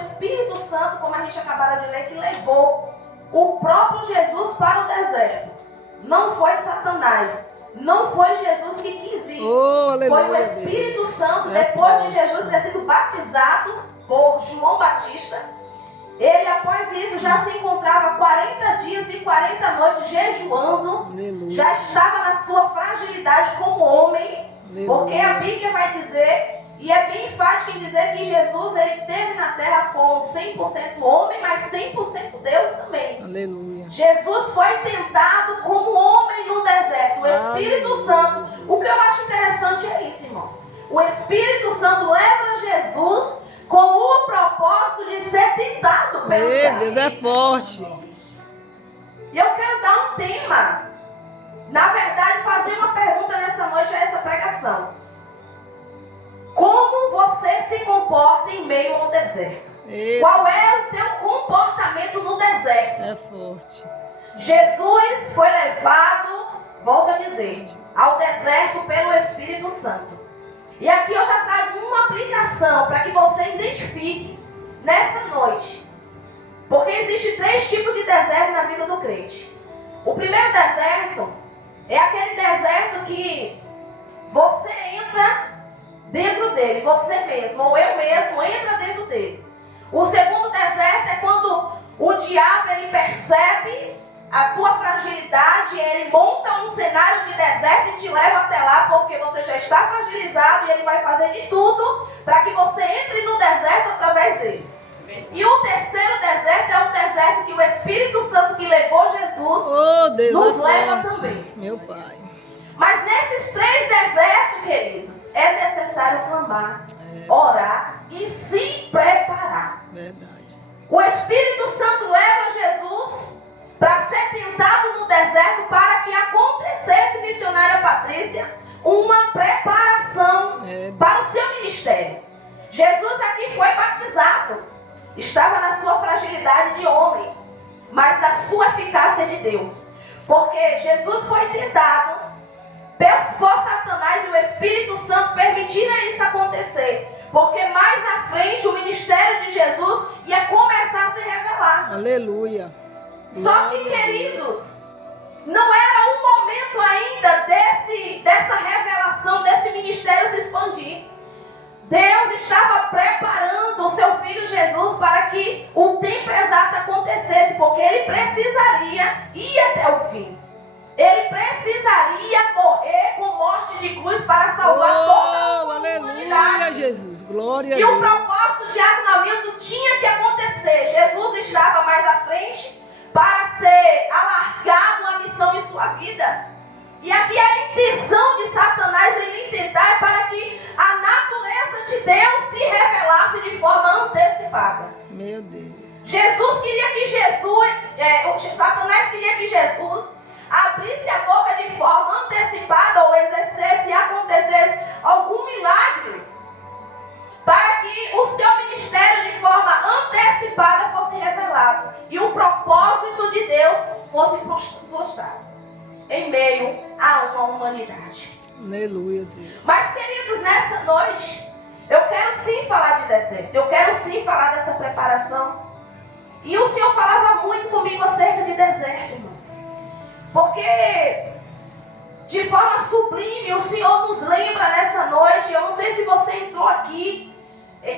Espírito Santo, como a gente acabara de ler, que levou o próprio Jesus para o deserto. Não foi Satanás. Não foi Jesus que quis ir. Foi o Espírito Santo, depois de Jesus ter sido batizado por João Batista. Ele, após isso, já se encontrava 40 dias e 40 noites jejuando. Aleluia. Já estava na sua fragilidade como homem. Aleluia. Porque a Bíblia vai dizer, e é bem enfática em dizer, que Jesus ele esteve na terra como 100% homem, mas 100% Deus também. Aleluia. Jesus foi tentado como homem no deserto. O Espírito Santo, o que eu acho interessante é isso, irmãos. O Espírito Santo leva Jesus com o propósito de ser tentado pelo diabo. Deus é forte. E eu quero dar um tema. Na verdade, fazer uma pergunta nessa noite a essa pregação. Como você se comporta em meio ao deserto? Qual é o teu comportamento no deserto? É forte. Jesus foi levado, volto a dizer, ao deserto pelo Espírito Santo. E aqui eu já trago uma aplicação para que você identifique nessa noite. Porque existem 3 tipos de deserto na vida do crente. O primeiro deserto é aquele deserto que você entra dentro dele, você mesmo, ou eu mesmo, entra dentro dele. O segundo deserto é quando o diabo ele percebe a tua fragilidade, ele monta um cenário de deserto e te leva até lá, porque você já está fragilizado e ele vai fazer de tudo para que você entre no deserto através dele. E o terceiro deserto é o deserto que o Espírito Santo que levou Jesus Deus nos é leva forte. também. Meu Pai. Mas nesses 3 desertos, queridos, é necessário clamar, orar e se preparar. Verdade. O Espírito Santo leva Jesus para ser tentado no deserto para que acontecesse, missionária Patrícia, uma preparação para o seu ministério. Jesus aqui foi batizado, estava na sua fragilidade de homem, mas na sua eficácia de Deus. Porque Jesus foi tentado por Satanás e o Espírito Santo permitiram isso acontecer. Porque mais à frente o ministério de Jesus ia começar a se revelar. Aleluia. Só que, queridos, não era um momento ainda dessa revelação, desse ministério se expandir. Deus estava preparando o seu filho Jesus para que o tempo exato acontecesse, porque ele precisaria ir até o fim. Ele precisaria morrer com morte de cruz para salvar toda a humanidade. Aleluia, Jesus. Glória a Deus. E o propósito de avivamento tinha que acontecer. Jesus estava mais à frente para ser alargado uma missão em sua vida. E aqui a intenção de Satanás ele tentar é para que a natureza de Deus se revelasse de forma antecipada. Meu Deus. Satanás queria que Jesus abrisse a boca de forma antecipada ou exercesse e acontecesse algum milagre para que o seu ministério de forma antecipada fosse revelado e o propósito de Deus fosse frustrado em meio a uma humanidade. Aleluia, Deus. Mas, queridos, nessa noite eu quero sim falar de deserto, eu quero sim falar dessa preparação. E o Senhor falava muito comigo acerca de deserto, irmãos. Porque de forma sublime o Senhor nos lembra nessa noite. Eu não sei se você entrou aqui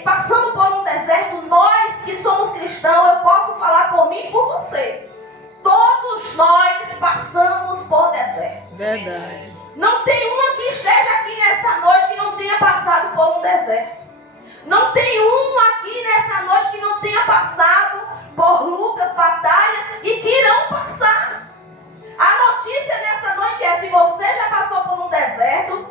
passando por um deserto. Nós que somos cristãos, eu posso falar por mim e por você. Todos nós passamos por desertos. Verdade. Não tem uma que esteja aqui nessa noite que não tenha passado por um deserto. Não tem um aqui nessa noite que não tenha passado por lutas, batalhas e que irão passar. A notícia nessa noite é: se você já passou por um deserto,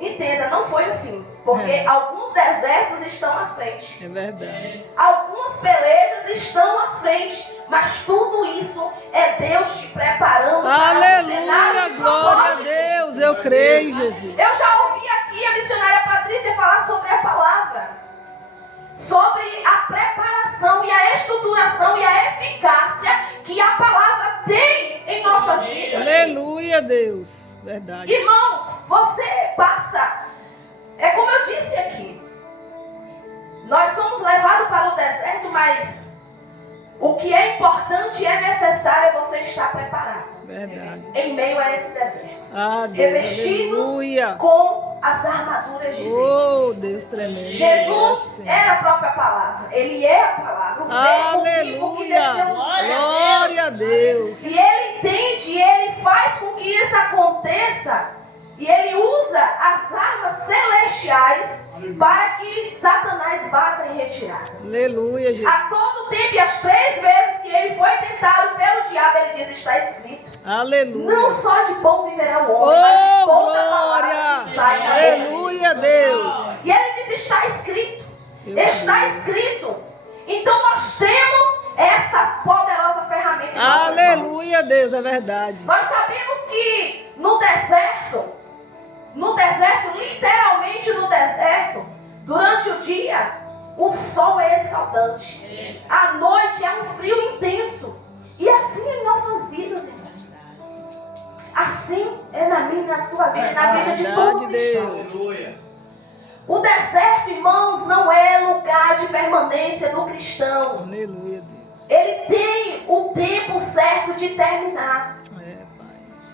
entenda, não foi o fim. Porque alguns desertos estão à frente. É verdade. Algumas pelejas estão à frente. Mas tudo isso é Deus te preparando para o cenário Aleluia, de glória a propósito. Deus. Eu creio, Jesus. Eu já ouvi aqui a missionária Patrícia falar sobre a palavra, sobre a preparação e a estruturação e a eficácia que a palavra tem em nossas vidas. Aleluia, Deus. Verdade. Irmãos, você passa, é como eu disse aqui, nós somos levados para o deserto Verdade. em meio a esse deserto. Ah, Deus, Revestidos aleluia. com as armaduras de Deus. Oh, Deus tremendo. Jesus Deus, é a própria palavra. Ele é a palavra. O verbo vivo que desceu aleluia. do céu. Glória a Deus. E ele entende, e ele faz com que isso aconteça. E ele usa as armas celestiais para que Satanás bata em retirada. Aleluia, Jesus. A todo tempo e as 3 vezes que ele foi tentado pelo diabo, ele diz: está escrito. Aleluia. Não só de pão viverá o homem, mas de Oh, toda a palavra glória. que sai da boca. Aleluia, Deus. E ele diz: está escrito. Meu Está Deus. escrito. Então nós temos essa poderosa ferramenta em nossas mãos. Aleluia, Deus, é verdade. Nós sabemos que no deserto, literalmente no deserto, durante o dia, o sol é escaldante. À noite é um frio intenso. E assim é em nossas vidas, irmãos. Assim é na minha, na tua vida, na vida de todo cristão. Deus. O deserto, irmãos, não é lugar de permanência do cristão. Aleluia, Deus. Ele tem o tempo certo de terminar. É, Pai.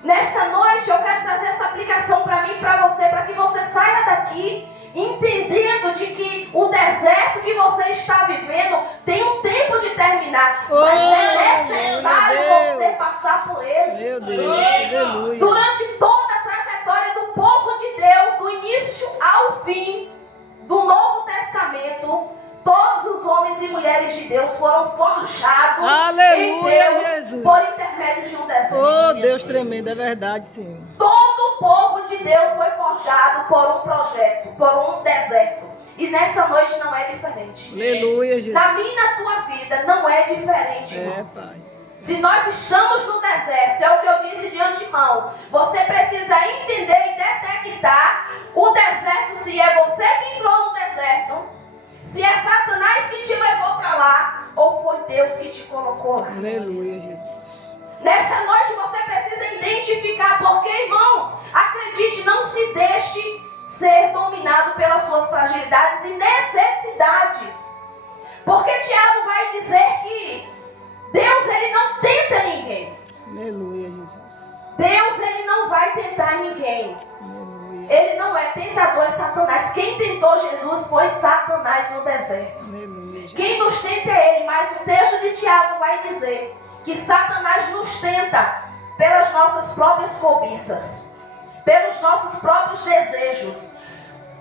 Nessa noite eu quero trazer essa aplicação para mim e para você, para que você saia daqui entendendo de que o deserto que você está vivendo tem um tempo de terminar, mas é necessário meu você Deus. passar por ele. Meu Deus, aleluia. Durante toda a trajetória do povo de Deus, do início ao fim do Novo Testamento, todos os homens e mulheres de Deus foram forjados em Aleluia, Deus Jesus. por intermédio de um deserto. Oh, Deus tremendo, é verdade, sim. Todo o povo de Deus foi forjado por um projeto, por um deserto. E nessa noite não é diferente. Aleluia, Jesus. Na minha e na tua vida não é diferente, É, irmãos. Pai. Se nós estamos no deserto, é o que eu disse de antemão. Você precisa entender e detectar o deserto, se é você que entrou no deserto, se é Satanás que te levou para lá, ou foi Deus que te colocou lá. Aleluia, Jesus. Nessa noite você precisa identificar, porque, irmãos, acredite, não se deixe ser dominado pelas suas fragilidades e necessidades. Porque Tiago vai dizer que Deus, ele não tenta ninguém. Aleluia, Jesus. Deus, ele não vai tentar ninguém. Aleluia. Ele não é tentador, é Satanás. Quem tentou Jesus foi Satanás no deserto. Aleluia, Jesus. Quem nos tenta é ele, mas o texto de Tiago vai dizer que Satanás nos tenta pelas nossas próprias cobiças, pelos nossos próprios desejos.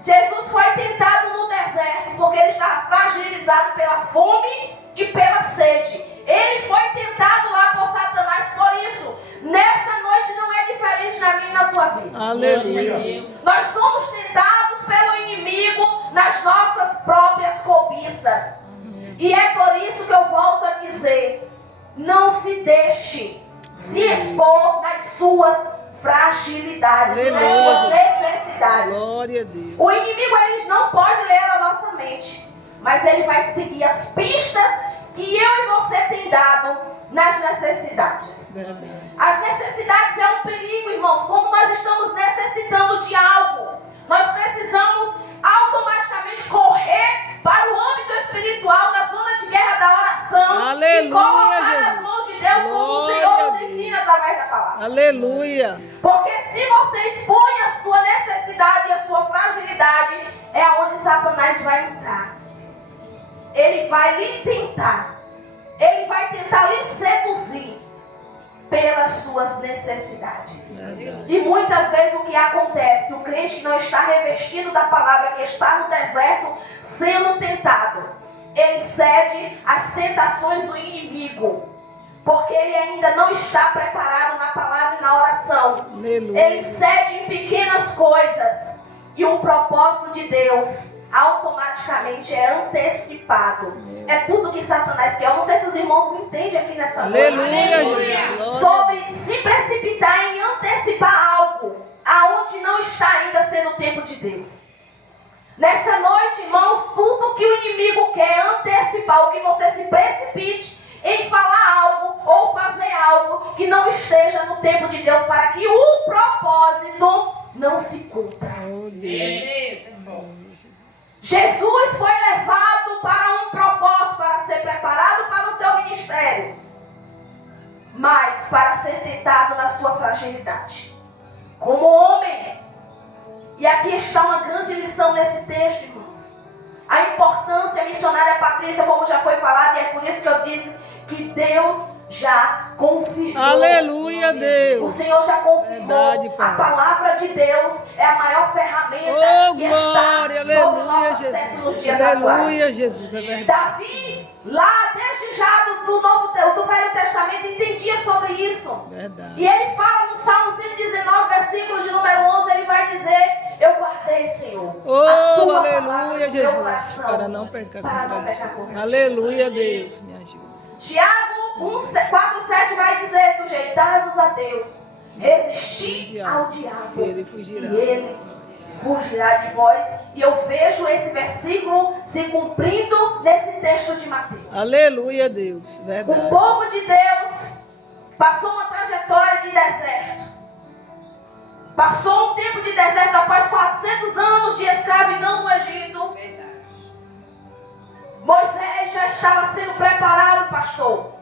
Jesus foi tentado no deserto porque ele estava fragilizado pela fome e pela sede. Ele foi tentado lá por Satanás por isso. Nessa noite não é diferente na minha e na tua vida. Aleluia. Nós somos tentados pelo inimigo nas nossas próprias cobiças. E é por isso que eu volto a dizer: não se deixe se expor nas suas fragilidades, nas suas necessidades. Glória a Deus. O inimigo, ele não pode ler a nossa mente, mas ele vai seguir as pistas que eu e você tem dado nas necessidades. Verdade. As necessidades é um perigo, irmãos. Como nós estamos necessitando de algo, nós precisamos automaticamente correr para o âmbito espiritual, na zona de guerra da oração. Aleluia, e colocar nas Jesus. mãos de Deus, como o Glória Senhor a nos Deus. ensina através da palavra. Aleluia. Porque se você expõe a sua necessidade e a sua fragilidade, é onde Satanás vai entrar. Ele vai lhe tentar. Ele vai tentar lhe seduzir pelas suas necessidades. Verdade. E muitas vezes o que acontece, o crente que não está revestido da palavra, que está no deserto sendo tentado, ele cede às tentações do inimigo, porque ele ainda não está preparado na palavra e na oração. Aleluia. Ele cede em pequenas coisas e o propósito de Deus automaticamente é antecipado. É tudo que Satanás quer. Eu não sei se os irmãos me entendem aqui nessa noite. Aleluia, Jesus. Glória. Sobre se precipitar em antecipar algo aonde não está ainda sendo o tempo de Deus. Nessa noite, irmãos, tudo que o inimigo quer é antecipar, o que você se precipite em falar algo ou fazer algo que não esteja no tempo de Deus, para que o propósito não se cumpra. Oh, Deus. Jesus foi levado para um propósito, para ser preparado para o seu ministério, mas para ser tentado nas fragilidade. Como homem. E aqui está uma grande lição nesse texto, irmãos. A importância, a missionária Patrícia, como já foi falado, e é por isso que eu disse que Deus já confirmou. Aleluia, Deus. O Senhor já confirmou. Verdade, Pai. A palavra de Deus é a maior ferramenta Oh, que glória, está sobre o nosso aleluia, acesso nos Jesus. dias Aleluia, atuais. Jesus, é verdade. Davi, lá desde já do Velho Testamento, entendia sobre isso. Verdade. E ele fala no Salmo 119, versículo de número 11, ele vai dizer: eu guardei, Senhor, a Oh, tua palavra aleluia, no meu Jesus, coração, para não pecar para não contra pecar ti. contra ti. Aleluia, Deus, me ajuda. Tiago 4,7 vai dizer: sujeitai-vos a Deus, resisti ao diabo, E ele fugirá. e ele fugirá de vós. E eu vejo esse versículo se cumprindo nesse texto de Mateus. Aleluia, Deus, O verdade. povo de Deus passou uma trajetória de deserto. Passou um tempo de deserto após 400 anos de escravidão no Egito. Moisés já estava sendo preparado, pastor,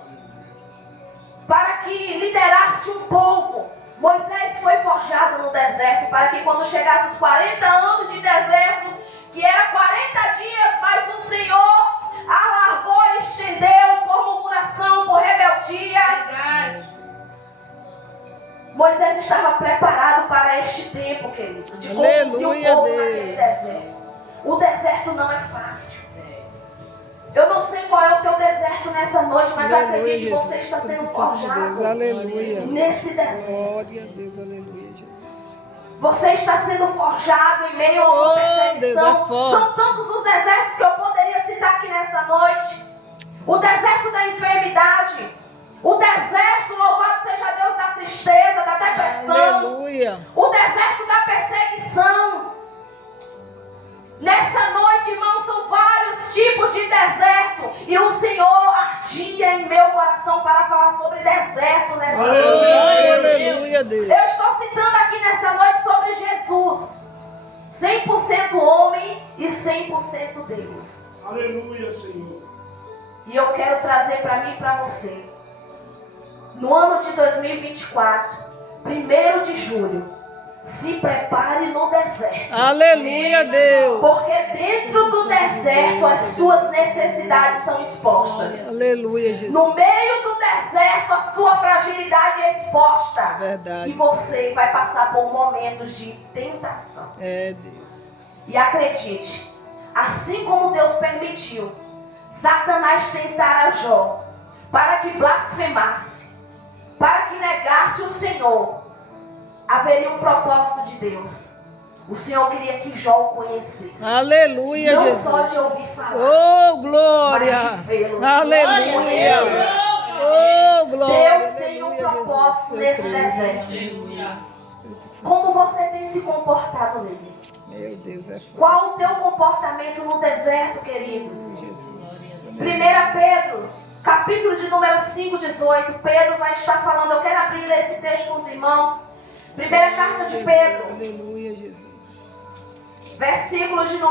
para que liderasse um povo. Moisés foi forjado no deserto para que quando chegasse os 40 anos de deserto, que era 40 dias, mas o Senhor alargou e estendeu por murmuração, por rebeldia. Moisés estava preparado para este tempo, querido, de conduzir o povo naquele deserto. O deserto não é fácil. Eu não sei qual é o teu deserto nessa noite, mas acredite que você está sendo forjado Aleluia. nesse deserto. Glória a Deus, aleluia, Jesus. Você está sendo forjado em meio a uma Oh, perseguição. Deus é forte. São tantos os desertos que eu poderia citar aqui nessa noite. O deserto da enfermidade. O deserto, louvado seja Deus, da tristeza, da depressão. Aleluia. O deserto da perseguição. Nessa noite, irmãos, são vários tipos de deserto. E o Senhor ardia em meu coração para falar sobre deserto nessa noite. Aleluia, Deus. Eu estou citando aqui nessa noite sobre Jesus. 100% homem e 100% Deus. Aleluia, Senhor. E eu quero trazer para mim e para você. No ano de 2024, 1º de julho, se prepare no deserto. Aleluia, Deus. Porque dentro do deserto as suas necessidades são expostas. Aleluia, Jesus. No meio do deserto a sua fragilidade é exposta. Verdade. E você vai passar por momentos de tentação. É, Deus. E acredite, assim como Deus permitiu Satanás tentar a Jó para que blasfemasse, para que negasse o Senhor, haveria um propósito de Deus. O Senhor queria que Jó o conhecesse. Aleluia, Não Jesus. só de ouvir falar, Oh, glória. mas de vê-lo. Aleluia. Conhecê-lo. Oh, glória. Deus tem um Aleluia, propósito Jesus. nesse Eu creio. deserto. Como você tem se comportado nele? Meu Deus, é forte. Qual o teu comportamento no deserto, queridos? Jesus. 1 Pedro, capítulo de número 5, 18. Pedro vai estar falando, eu quero abrir esse texto com os irmãos. Primeira carta de Pedro, Aleluia, Jesus. versículos de